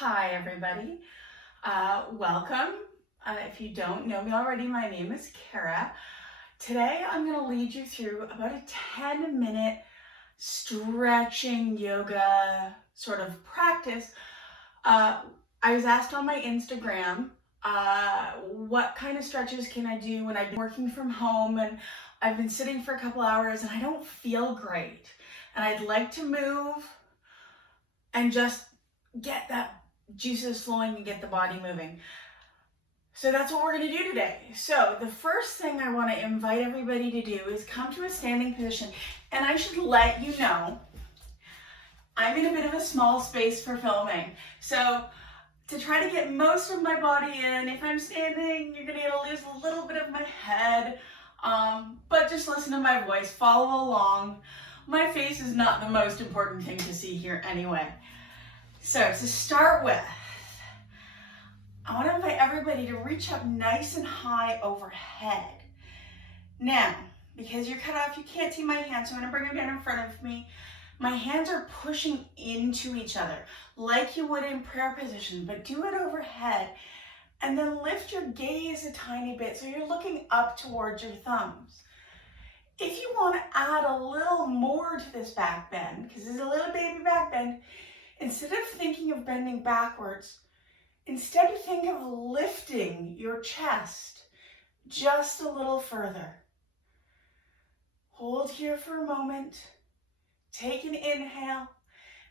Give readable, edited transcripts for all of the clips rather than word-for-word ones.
Hi, everybody. Welcome. If you don't know me already, my name is Kara. Today, I'm going to lead you through about a 10-minute stretching yoga sort of practice. I was asked on my Instagram, what kind of stretches can I do when I've been working from home and I've been sitting for a couple hours and I don't feel great. And I'd like to move and just get that juices flowing and get the body moving. So that's what we're going to do today. So the first thing I want to invite everybody to do is come to a standing position. And I should let you know, I'm in a bit of a small space for filming. So to try to get most of my body in, if I'm standing, you're going to lose a little bit of my head. But just listen to my voice, follow along. My face is not the most important thing to see here anyway. So to start with, I want to invite everybody to reach up nice and high overhead. Now, because you're cut off, you can't see my hands, so I'm going to bring them down in front of me. My hands are pushing into each other like you would in prayer position, but do it overhead. And then lift your gaze a tiny bit so you're looking up towards your thumbs. If you want to add a little more to this back bend, because it's a little baby back bend, instead of thinking of bending backwards, instead think of lifting your chest just a little further. Hold here for a moment, take an inhale,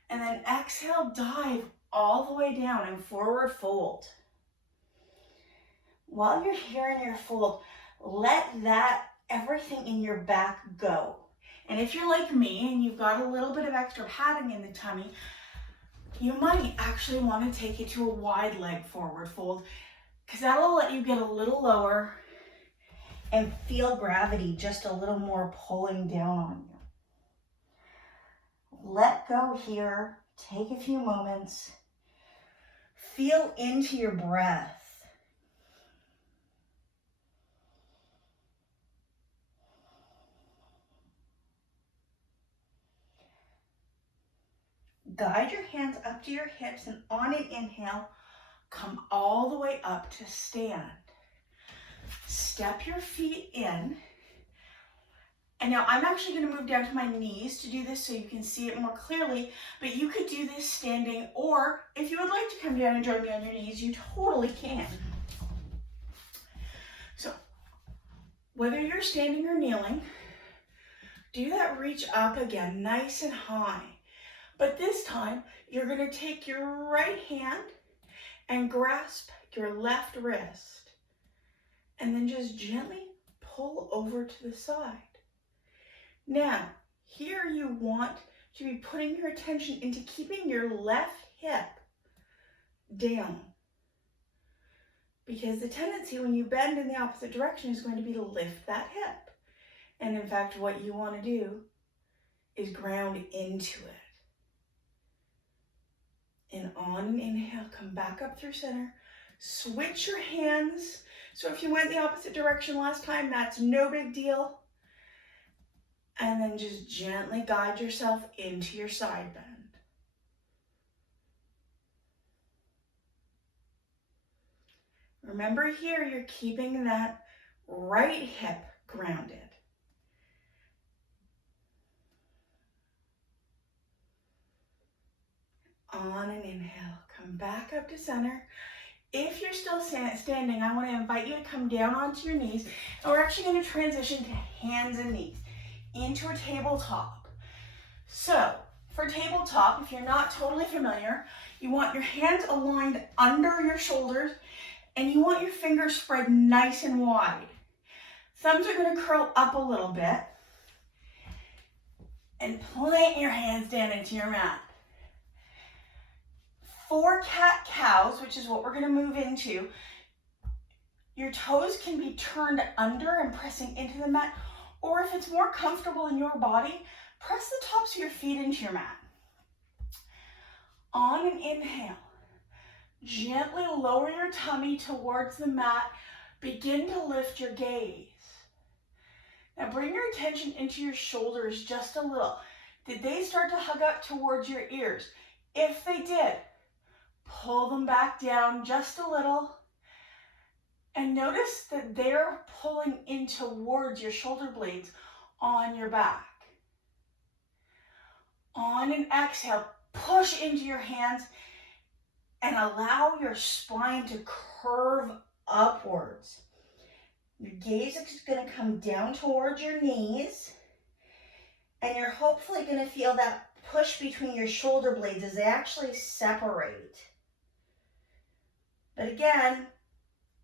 and then exhale, dive all the way down and forward fold. While you're here in your fold, let everything in your back go. And if you're like me and you've got a little bit of extra padding in the tummy, you might actually want to take it to a wide leg forward fold, because that'll let you get a little lower and feel gravity just a little more pulling down on you. Let go here, take a few moments, feel into your breath. Guide your hands up to your hips, and on an inhale, come all the way up to stand. Step your feet in. And now I'm actually going to move down to my knees to do this so you can see it more clearly, but you could do this standing, or if you would like to come down and join me on your knees, you totally can. So whether you're standing or kneeling, do that reach up again, nice and high. But this time, you're going to take your right hand and grasp your left wrist, and then just gently pull over to the side. Now, here you want to be putting your attention into keeping your left hip down, because the tendency when you bend in the opposite direction is going to be to lift that hip. And in fact, what you want to do is ground into it. And on an inhale, come back up through center. Switch your hands. So if you went the opposite direction last time, that's no big deal. And then just gently guide yourself into your side bend. Remember here, you're keeping that right hip grounded. On an inhale, come back up to center. If you're still standing, I want to invite you to come down onto your knees, and we're actually going to transition to hands and knees into a tabletop. So for tabletop, if you're not totally familiar, you want your hands aligned under your shoulders, and you want your fingers spread nice and wide. Thumbs are going to curl up a little bit, and plant your hands down into your mat. For cat-cows, which is what we're going to move into, your toes can be turned under and pressing into the mat, or if it's more comfortable in your body, press the tops of your feet into your mat. On an inhale, gently lower your tummy towards the mat. Begin to lift your gaze. Now bring your attention into your shoulders just a little. Did they start to hug up towards your ears? If they did, Pull them back down just a little. And notice that they're pulling in towards your shoulder blades on your back. On an exhale, push into your hands and allow your spine to curve upwards. Your gaze is going to come down towards your knees, and you're hopefully going to feel that push between your shoulder blades as they actually separate. But again,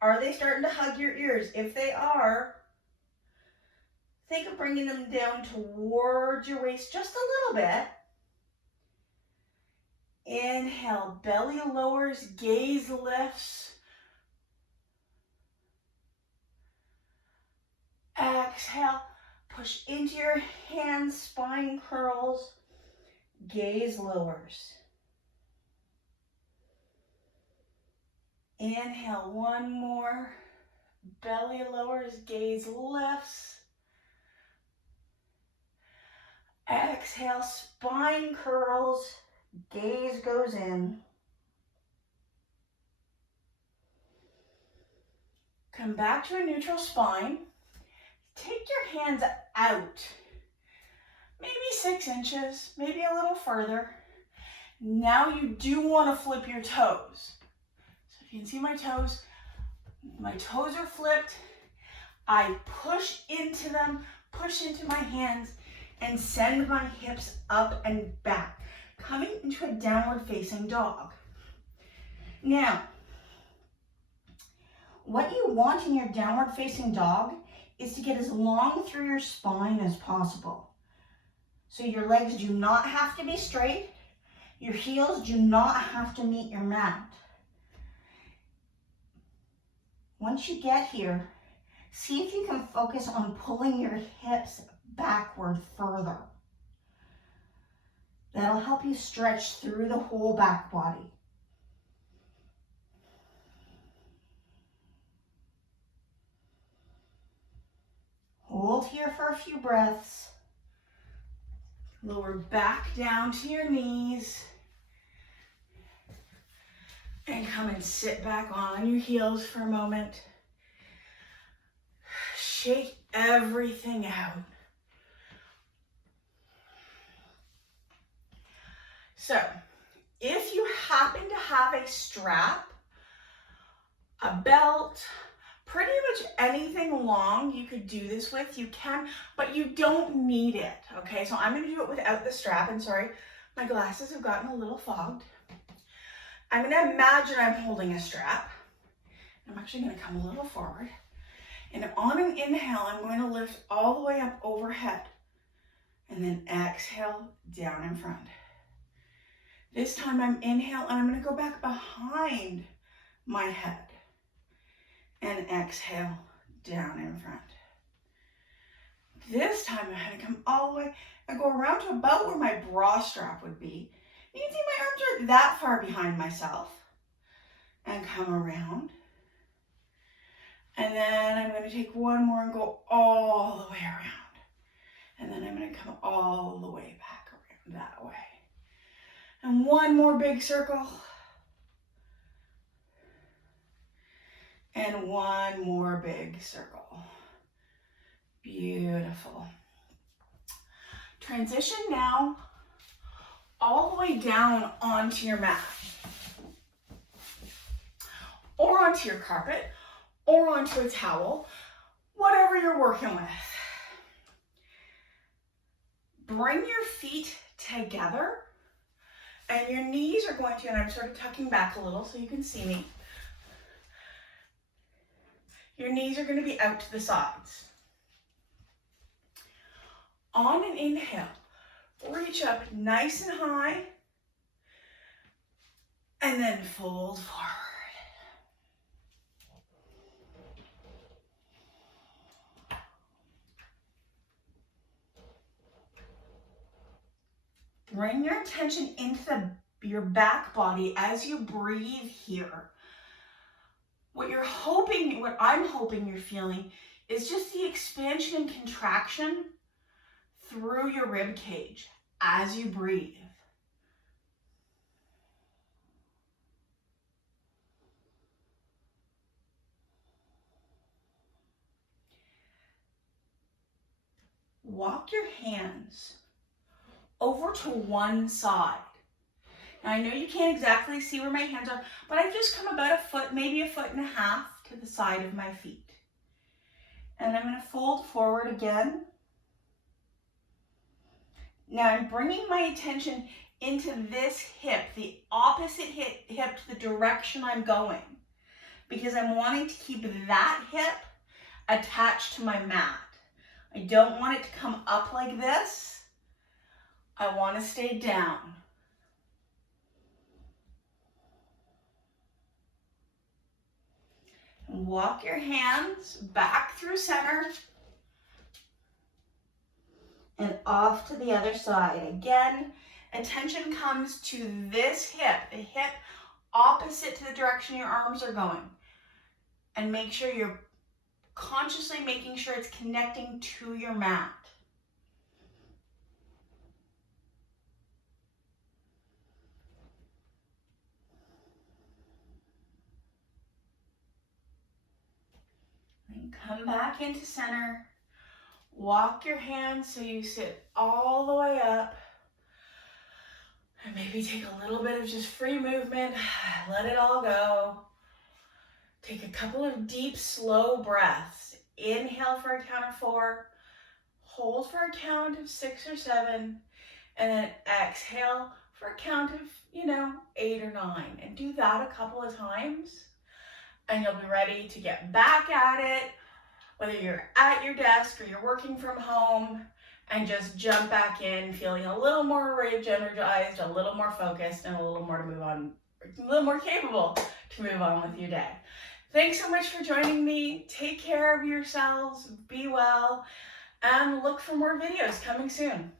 are they starting to hug your ears? If they are, think of bringing them down towards your waist just a little bit. Inhale, belly lowers, gaze lifts. Exhale, push into your hands, spine curls, gaze lowers. Inhale, one more, belly lowers, gaze lifts. Exhale, spine curls, gaze goes in. Come back to a neutral spine. Take your hands out, maybe 6 inches, maybe a little further. Now you do want to flip your toes. So if you can see my toes are flipped. I push into them, push into my hands, and send my hips up and back, coming into a downward facing dog. Now, what you want in your downward facing dog is to get as long through your spine as possible. So your legs do not have to be straight. Your heels do not have to meet your mat. Once you get here, see if you can focus on pulling your hips backward further. That'll help you stretch through the whole back body. Hold here for a few breaths. Lower back down to your knees. And come and sit back on your heels for a moment. Shake everything out. So, if you happen to have a strap, a belt, pretty much anything long you could do this with, you can, but you don't need it, okay? So I'm gonna do it without the strap, and sorry, my glasses have gotten a little fogged. I'm gonna imagine I'm holding a strap. I'm actually gonna come a little forward. And on an inhale, I'm going to lift all the way up overhead. And then exhale down in front. This time I'm inhale and I'm gonna go back behind my head. And exhale down in front. This time I'm gonna come all the way and go around to about where my bra strap would be. You can see my arms aren't that far behind myself. And come around. And then I'm going to take one more and go all the way around. And then I'm going to come all the way back around that way. And one more big circle. And one more big circle. Beautiful. Transition now all the way down onto your mat. Or onto your carpet. Or onto a towel. Whatever you're working with. Bring your feet together. And your knees are going to, and I'm sort of tucking back a little so you can see me. Your knees are going to be out to the sides. On an inhale, reach up nice and high, and then fold forward. Bring your attention into your back body as you breathe here. What I'm hoping you're feeling is just the expansion and contraction through your rib cage as you breathe. walk your hands over to one side. Now I know you can't exactly see where my hands are, but I've just come about a foot, maybe a foot and a half to the side of my feet. And I'm going to fold forward again. Now I'm bringing my attention into this hip, the opposite hip to the direction I'm going, because I'm wanting to keep that hip attached to my mat. I don't want it to come up like this. I want to stay down. And walk your hands back through center and off to the other side. Again, attention comes to this hip, the hip opposite to the direction your arms are going. And make sure you're consciously making sure it's connecting to your mat. And come back into center. Walk your hands so you sit all the way up. And maybe take a little bit of just free movement. Let it all go. Take a couple of deep, slow breaths. Inhale for a count of 4. Hold for a count of 6 or 7. And then exhale for a count of, 8 or 9. And do that a couple of times. And you'll be ready to get back at it, whether you're at your desk or you're working from home, and just jump back in feeling a little more energized, a little more focused, and a little more to move on, a little more capable to move on with your day. Thanks so much for joining me. Take care of yourselves, be well, and look for more videos coming soon.